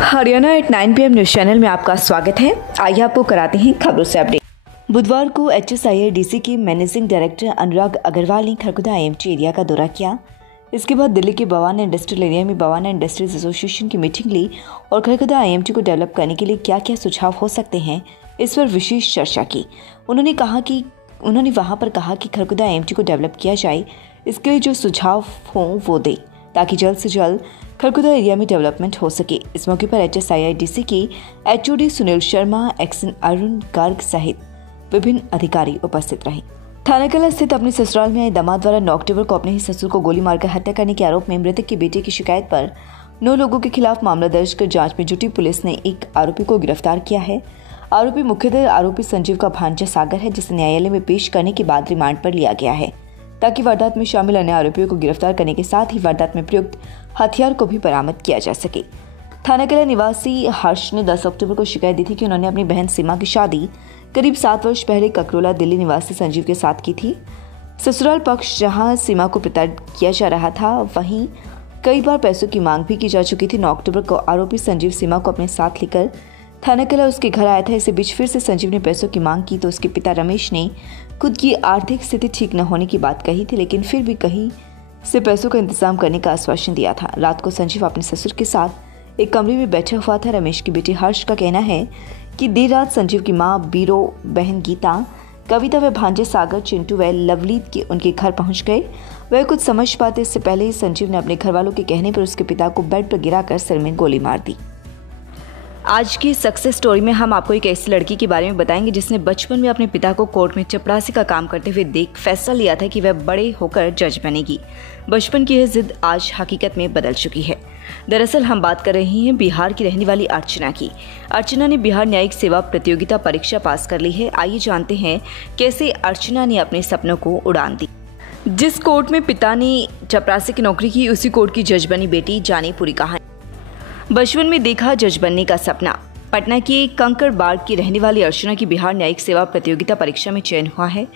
Haryana at 9 PM news channel में आपका स्वागत है। आइए आपको कराते हैं खबरों से अपडेट। बुधवार को HSIIDC के मैनेजिंग डायरेक्टर अनुराग अग्रवाल ने खरगोदा IMT एरिया का दौरा किया। इसके बाद दिल्ली के बवाना इंडस्ट्रियल एरिया में बवाना इंडस्ट्रीज एसोसिएशन की मीटिंग ली और खरगोदा IMT को डेवलप करने के लिए क्या क्या सुझाव हो सकते हैं, इस पर विशेष चर्चा की। उन्होंने वहां पर कहा कि खरगोदा IMT को डेवलप किया जाए, इसके लिए जो सुझाव हों वो दे, ताकि जल्द से जल्द खरगोदा एरिया में डेवलपमेंट हो सके। इस मौके पर HSIIDC के HOD सुनील शर्मा, एक्सन अरुण गर्ग सहित विभिन्न अधिकारी उपस्थित रहे। थानाकला स्थित अपने ससुराल में आए दामाद द्वारा 9 अक्टूबर को अपने ही ससुर को गोली मारकर हत्या करने के आरोप में मृतक की बेटे की शिकायत पर 9 लोगों के खिलाफ मामला दर्ज कर जांच में जुटी पुलिस ने एक आरोपी को गिरफ्तार किया है। आरोपी मुख्यतः आरोपी संजीव का भांजा सागर है, जिसे न्यायालय में पेश करने के बाद रिमांड पर लिया गया है, ताकि वारदात में शामिल अन्य आरोपियों को गिरफ्तार करने के साथ ही वारदात में प्रयुक्त हथियार को भी बरामद किया जा सके। थानाकला निवासी हर्ष ने 10 अक्टूबर को शिकायत दी थी कि उन्होंने अपनी बहन सीमा की शादी करीब 7 वर्ष पहले ककरोला दिल्ली निवासी संजीव के साथ की थी। ससुराल पक्ष जहां सीमा को प्रताड़ित किया जा रहा था, वहीं कई बार पैसों की मांग भी की जा चुकी थी। 9 अक्टूबर को आरोपी संजीव सीमा को अपने साथ लेकर थानाकला उसके घर आया था। इसी बीच फिर से संजीव ने पैसों की मांग की तो उसके पिता रमेश ने खुद की आर्थिक स्थिति ठीक न होने की बात कही थी, लेकिन फिर भी कहीं से पैसों का इंतजाम करने का आश्वासन दिया था। रात को संजीव अपने ससुर के साथ एक कमरे में बैठा हुआ था। रमेश की बेटे हर्ष का कहना है कि देर रात संजीव की मां बीरो, बहन गीता, कविता व भांजे सागर, चिंटू व लवलीत के उनके घर पहुंच गए। वह कुछ समझ पाते इससे पहले ही संजीव ने अपने घर वालों के कहने पर उसके पिता को बेड पर गिराकर सिर में गोली मार दी। आज की सक्सेस स्टोरी में हम आपको एक ऐसी लड़की के बारे में बताएंगे जिसने बचपन में अपने पिता को कोर्ट में चपरासी का काम करते हुए देख फैसला लिया था कि वह बड़े होकर जज बनेगी। बचपन की यह जिद आज हकीकत में बदल चुकी है। दरअसल हम बात कर रहे हैं बिहार की रहने वाली अर्चना की। अर्चना ने बिहार न्यायिक सेवा प्रतियोगिता परीक्षा पास कर ली है। आइए जानते हैं कैसे अर्चना ने अपने सपनों को उड़ान दी। जिस कोर्ट में पिता ने चपरासी की नौकरी की, उसी कोर्ट की जज बनी बेटी। जाने पूरी कहानी। बचपन में देखा जज बनने का सपना। पटना की कंकड़बाग की रहने वाली अर्चना की बिहार न्यायिक सेवा प्रतियोगिता परीक्षा में चयन हुआ है।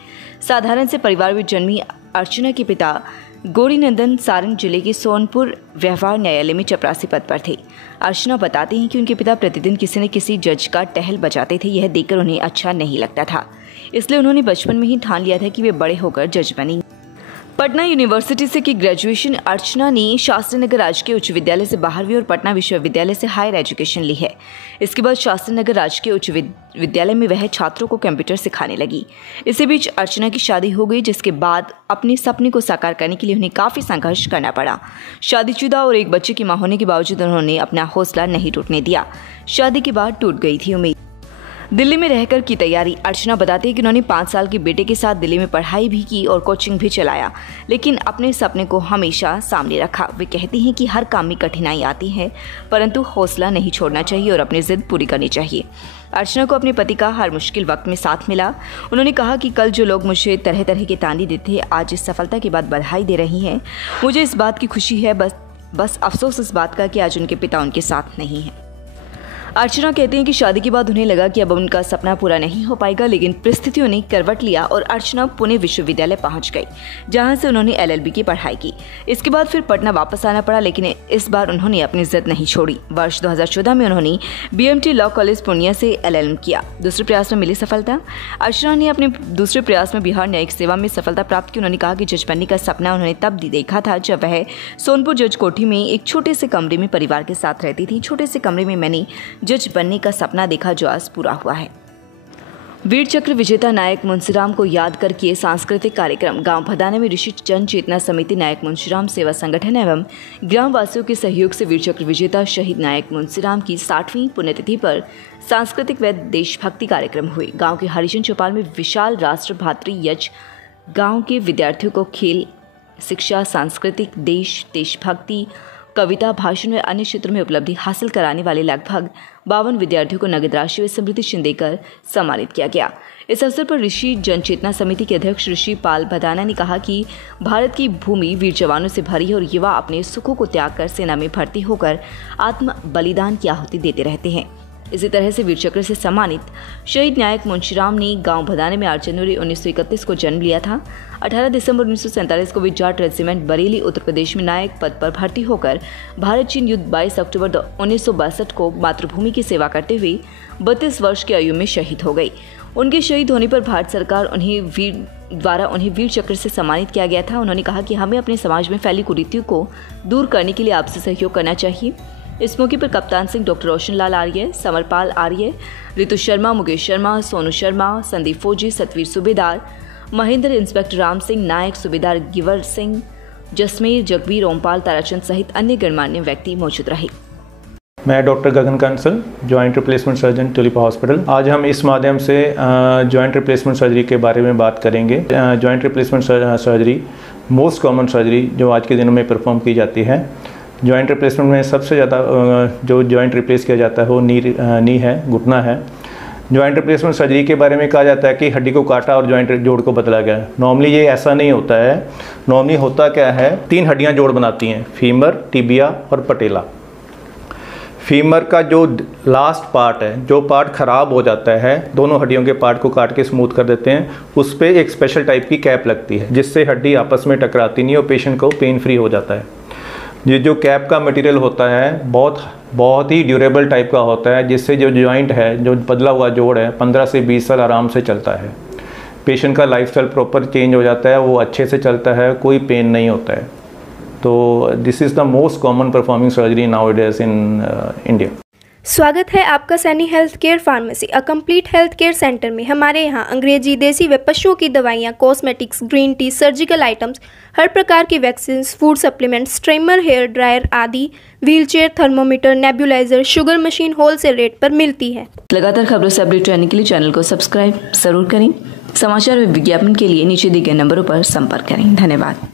साधारण से परिवार में जन्मी अर्चना के पिता गौरीनंदन सारण जिले के सोनपुर व्यवहार न्यायालय में चपरासी पद पर थे। अर्चना बताते हैं कि उनके पिता प्रतिदिन किसी न किसी जज का टहल बजाते थे। यह देखकर उन्हें अच्छा नहीं लगता था, इसलिए उन्होंने बचपन में ही ठान लिया था कि वे बड़े होकर जज बनेंगे। पटना यूनिवर्सिटी से की ग्रेजुएशन अर्चना ने शास्त्री नगर राजकीय उच्च विद्यालय से 12वीं और पटना विश्वविद्यालय से हायर एजुकेशन ली है। इसके बाद शास्त्री नगर राजकीय उच्च विद्यालय में वह छात्रों को कंप्यूटर सिखाने लगी। इसी बीच अर्चना की शादी हो गई, जिसके बाद अपने सपने को साकार करने के लिए उन्हें काफी संघर्ष करना पड़ा। शादीशुदा और एक बच्चे की मां होने के बावजूद उन्होंने अपना हौसला नहीं टूटने दिया। शादी के बाद टूट गई थी उम्मीद। दिल्ली में रहकर की तैयारी। अर्चना बताती है कि उन्होंने 5 साल के बेटे के साथ दिल्ली में पढ़ाई भी की और कोचिंग भी चलाया, लेकिन अपने सपने को हमेशा सामने रखा। वे कहती हैं कि हर काम में कठिनाई आती है, परंतु हौसला नहीं छोड़ना चाहिए और अपनी जिद पूरी करनी चाहिए। अर्चना को अपने पति का हर मुश्किल वक्त में साथ मिला। उन्होंने कहा कि कल जो लोग मुझे तरह तरह के ताने देते थे, आज इस सफलता के बाद बधाई दे रही हैं। मुझे इस बात की खुशी है, बस अफसोस इस बात का कि आज उनके पिता उनके साथ नहीं हैं। अर्चना कहती हैं कि शादी के बाद उन्हें लगा कि अब उनका सपना पूरा नहीं हो पाएगा, लेकिन परिस्थितियों ने करवट लिया और अर्चना पुणे विश्वविद्यालय पहुंच गई, जहां से उन्होंने LLB की पढ़ाई की। इसके बाद फिर पटना वापस आना पड़ा, लेकिन इस बार उन्होंने अपनी जिद नहीं छोड़ी। वर्ष 2014 में उन्होंने BMT लॉ कॉलेज पूर्णिया से LLM किया। दूसरे प्रयास में मिली सफलता। अर्चना ने अपने दूसरे प्रयास में बिहार न्यायिक सेवा में सफलता प्राप्त की। उन्होंने कहा कि जज बनने का सपना उन्होंने तब देखा था जब वह सोनपुर जज कोठी में एक छोटे से कमरे में परिवार के साथ रहती थी। छोटे से कमरे में मैंने जज बनने का सपना देखा जो आज पूरा हुआ है। वीर चक्र विजेता नायक मुंशीराम को याद कर किए सांस्कृतिक कार्यक्रम। गांव भदाना में ऋषि जन चेतना समिति, नायक मुंशीराम सेवा संगठन एवं ग्राम वासियों के सहयोग से वीर चक्र विजेता शहीद नायक मुंशीराम की 60वीं पुण्यतिथि पर सांस्कृतिक व देशभक्ति कार्यक्रम हुए। गांव के हरिजन चौपाल में विशाल राष्ट्र भातृ यज्ञ। गांव के विद्यार्थियों को खेल, शिक्षा, सांस्कृतिक, देशभक्ति, कविता, भाषण व अन्य क्षेत्रों में उपलब्धि हासिल कराने वाले लगभग 52 विद्यार्थियों को नगद राशि व समृद्धि चिन्ह देकर सम्मानित किया गया। इस अवसर पर ऋषि जनचेतना समिति के अध्यक्ष ऋषि पाल भदाना ने कहा कि भारत की भूमि वीर जवानों से भरी है और युवा अपने सुखों को त्याग कर सेना में भर्ती होकर आत्म बलिदान की आहुति देते रहते हैं। इसी तरह से वीर चक्र से सम्मानित शहीद नायक मुंशीराम ने गांव भदाने में 8 जनवरी 1931 को जन्म लिया था। 18 दिसंबर 1947 को वे जाट रेजिमेंट बरेली उत्तर प्रदेश में नायक पद पर भर्ती होकर भारत चीन युद्ध 22 अक्टूबर 1962 को मातृभूमि की सेवा करते हुए 32 वर्ष की आयु में शहीद हो गई। उनके शहीद होने पर भारत सरकार उन्हें वीर चक्र से सम्मानित किया गया था। उन्होंने कहा कि हमें अपने समाज में फैली कुरीतियों को दूर करने के लिए आपसे सहयोग करना चाहिए। इस मौके पर कप्तान सिंह, डॉक्टर रोशन लाल आर्य, समरपाल आर्य, रितु शर्मा, मुकेश शर्मा, सोनू शर्मा, संदीप फौजी, सतवीर सूबेदार, महेंद्र, इंस्पेक्टर राम सिंह नायक, सूबेदार गिवर सिंह, जसमेर, जगबीर, ओमपाल, ताराचंद सहित अन्य गणमान्य व्यक्ति मौजूद रहे। मैं doctor Gagan Kansal, joint replacement surgeon, Tulipa hospital. आज हम इस माध्यम से जॉइंट रिप्लेसमेंट सर्जरी के बारे में बात करेंगे। Joint replacement surgery most common surgery जो आज के दिनों में परफॉर्म की जाती है। जॉइंट रिप्लेसमेंट में सबसे ज़्यादा जो जॉइंट रिप्लेस किया जाता है वो नी है, घुटना है। जॉइंट रिप्लेसमेंट सर्जरी के बारे में कहा जाता है कि हड्डी को काटा और जॉइंट जोड़ को बदला गया। नॉर्मली ये ऐसा नहीं होता है। नॉर्मली होता क्या है, 3 हड्डियाँ जोड़ बनाती हैं, फीमर, टिबिया और पटेला। फीमर का जो लास्ट पार्ट है, जो पार्ट ख़राब हो जाता है, दोनों हड्डियों के पार्ट को काट के स्मूथ कर देते हैं। उस पर एक स्पेशल टाइप की कैप लगती है जिससे हड्डी आपस में टकराती नहीं और पेशेंट को पेन फ्री हो जाता है। ये जो कैप का मटेरियल होता है बहुत ही ड्यूरेबल टाइप का होता है, जिससे जो जॉइंट है, जो बदला हुआ जोड़ है, 15 से 20 साल आराम से चलता है। पेशेंट का लाइफस्टाइल प्रॉपर चेंज हो जाता है, वो अच्छे से चलता है, कोई पेन नहीं होता है। तो this is the most common performing surgery nowadays in India. स्वागत है आपका Saini health care pharmacy, a complete health care centre में। हमारे यहाँ अंग्रेजी, देसी व पशुओं की दवाइयाँ, cosmetics, green tea, surgical items, हर प्रकार की vaccine, food supplements, trimmer, hair dryer आदि, wheelchair, thermometer, nebuliser, sugar machine wholesale rate पर मिलती है। लगातार खबरों से अपडेट रहने के लिए चैनल को सब्सक्राइब जरूर करें। समाचार व विज्ञापन के लिए नीचे दिए गए नंबरों पर संपर्क करें। धन्यवाद।